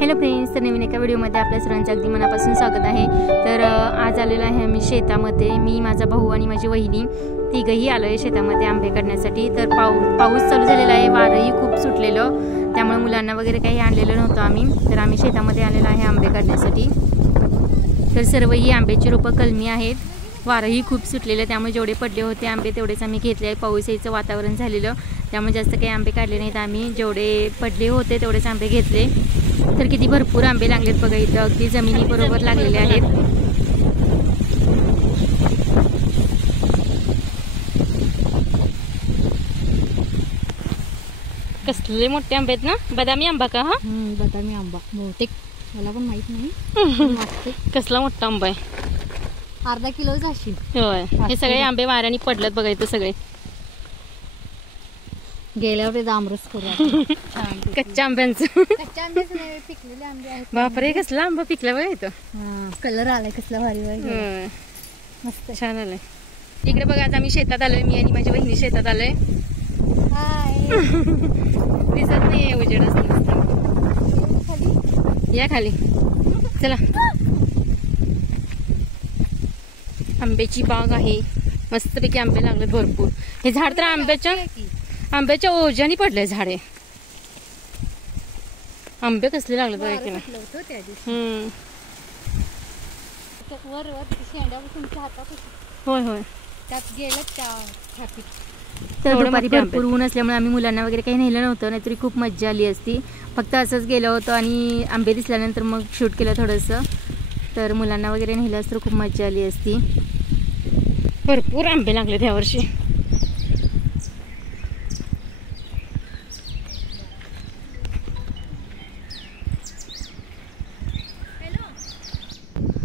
Hello friends, तर नवीन एका व्हिडिओमध्ये आपल्या सर्वांचं अगदी मनापासून स्वागत आहे। तर आज आलेलो आहे आम्ही शेतामध्ये। मी, माझा भाऊ आणि माझी वहिनी तिघंही आलो आहे शेतामध्ये आंबे काढण्यासाठी। तर पाऊस चालू झालेला आहे, वारंही खूप सुटलेलं, त्यामुळे मुलांना वगैरे काही आणलेलं नव्हतं आम्ही। तर आम्ही शेतामध्ये आलेलो आहे आंबे काढण्यासाठी। तर सर्व ही आंब्याची रोपं कलमी आहेत, वारंही खूप सुटलेलं, त्यामुळे जेवढे पडले होते आंबे तेवढेच आम्ही घेतले आहे। पाऊस यायचं वातावरण झालेलं, त्यामुळे जास्त काही आंबे काढले नाहीत आम्ही, जेवढे पडले होते तेवढेच आंबे घेतले। तर किती भरपूर आंबे लागलेत बघा, इथं अगदी जमिनी बरोबर लागलेले आहेत। कसले मोठे आंबे आहेत ना, बदामी आंबा का? हा, बदामी आंबा बहुतेक, मला पण माहित नाही। कसला मोठा आंबा आहे, अर्धा किलोच असेल। होय, हे सगळे आंबे वाऱ्याने पडलेत बघा इथं सगळे। गेल्यावर ते आमरस करू कच्च्या आंब्यांचं। कच्च्या आंबेच नाही, पिकलेले आंबे आहेत। बापरे, कसला आंबा पिकला बघा इथं। कलर आलाय कसला भारी, मस्त छान आलाय। इकडे बघा, आज आम्ही शेतात आलोय, मी आणि माझी बहिणी शेतात आलोय। दिसत नाहीये, उजेड असतं। या खाली, चला। आंब्याची बाग आहे, मस्तपैकी आंबे लागले भरपूर। हे झाड तर आंब्याच्या ओझ्याने पडले झाडे। आंबे कसले लागले बघा की नाही। वर तुमच्या हातात होय होय, त्यात गेलं त्या छातीत। तर दुपारी भरपूर ऊन असल्यामुळे आम्ही मुलांना वगैरे काही नेलं नव्हतं, नाहीतरी खूप मज्जा आली असती। फक्त असंच गेलो होतो आणि आंबे दिसल्यानंतर मग शूट केलं थोडंसं। तर मुलांना वगैरे नेलं असतं खूप मज्जा आली असती। भरपूर आंबे लागले ह्या वर्षी।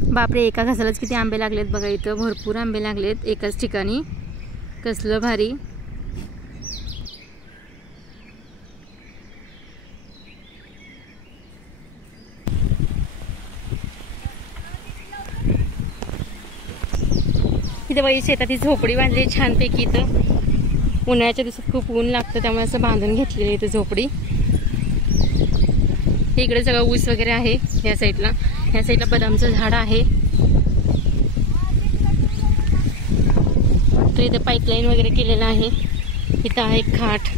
बापरे, एका घासालाच किती आंबे लागलेत बघा इथं, भरपूर आंबे लागलेत एकाच ठिकाणी। कसलं भारी। इथं बाई शेतात ही झोपडी बांधली छानपैकी। इथं उन्हाळ्याच्या दिवसात खूप ऊन लागतं, त्यामुळे असं बांधून घेतलेली इथं झोपडी। इकडे सगळं ऊस वगैरे आहे, ह्या साईडला बदामचं झाड आहे। तर इथं पाईपलाईन वगैरे केलेलं आहे। इथं आहे खाट,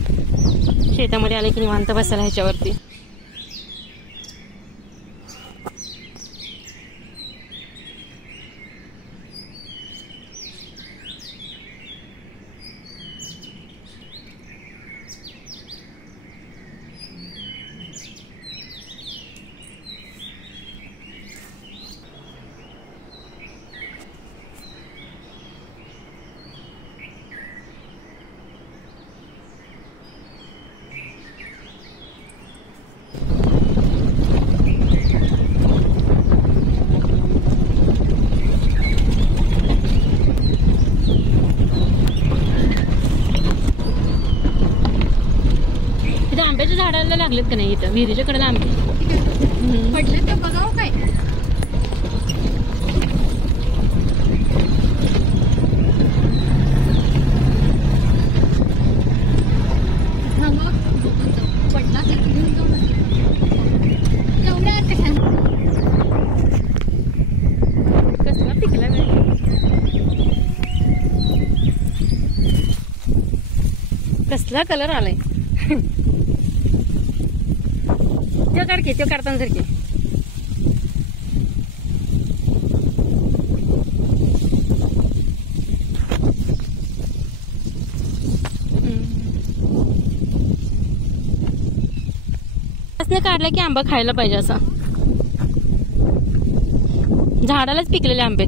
शेतामध्ये आले की निवांत बसायला ह्याच्यावरती। आंब्याच्या झाडाला लागलेत का नाही इथं विहिरीच्या कडेला आंबे पडले तर बघावं काय। पडला कसला पिकला कसला कलर आलाय। त्यो काढके, त्यो काढताना सारखे। असं काढलं की आंबा खायला पाहिजे, असा झाडालाच पिकलेले आंबे।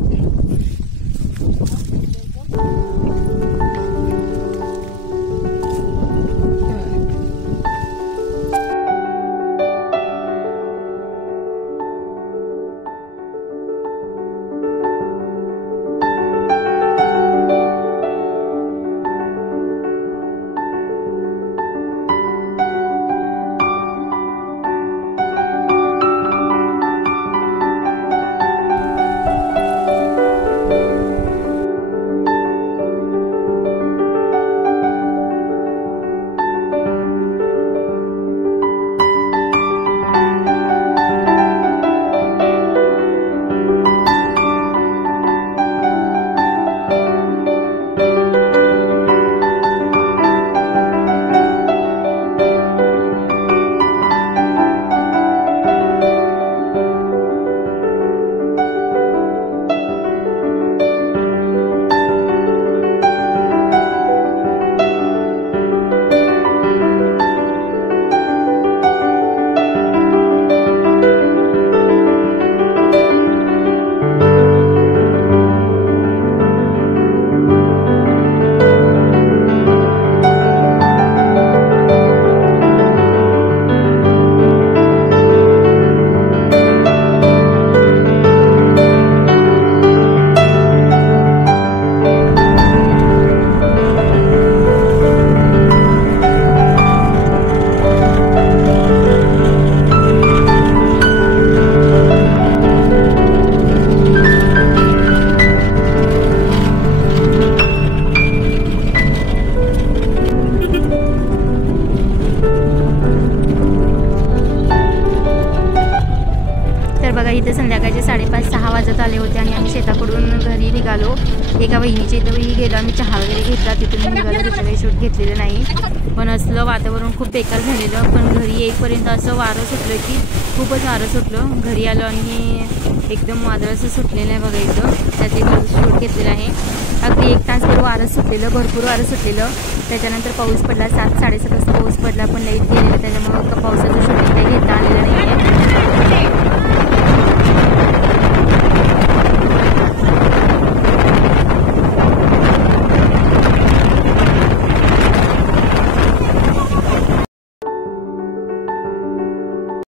इथं संध्याकाळचे 5:30-6 वाजत आले होते आणि आम्ही शेताकडून घरी निघालो. एका वहिनीच्या इथंही गेलो आम्ही, चहा वगैरे घेतला. तिथून मी निघालो, तिथं काही शूट घेतलेलं नाही. पण असलं वातावरण खूप बेकार झालेलं. पण घरी येईपर्यंत असं वारं सुटलं की खूपच वारं सुटलं. घरी आलो आणि एकदम वादळ असं सुटलेलं आहे बघायचं. त्याचे शूट घेतलेलं आहे. अगदी 1 तासभर वारं सुटलेलं, भरपूर वारं सुटलेलं. त्याच्यानंतर पाऊस पडला. 7-7:30 वाजता पाऊस पडला, पण लाईट गेलेलं. त्याच्यामुळं पावसाचं शूटिंग काही घेता आलेलं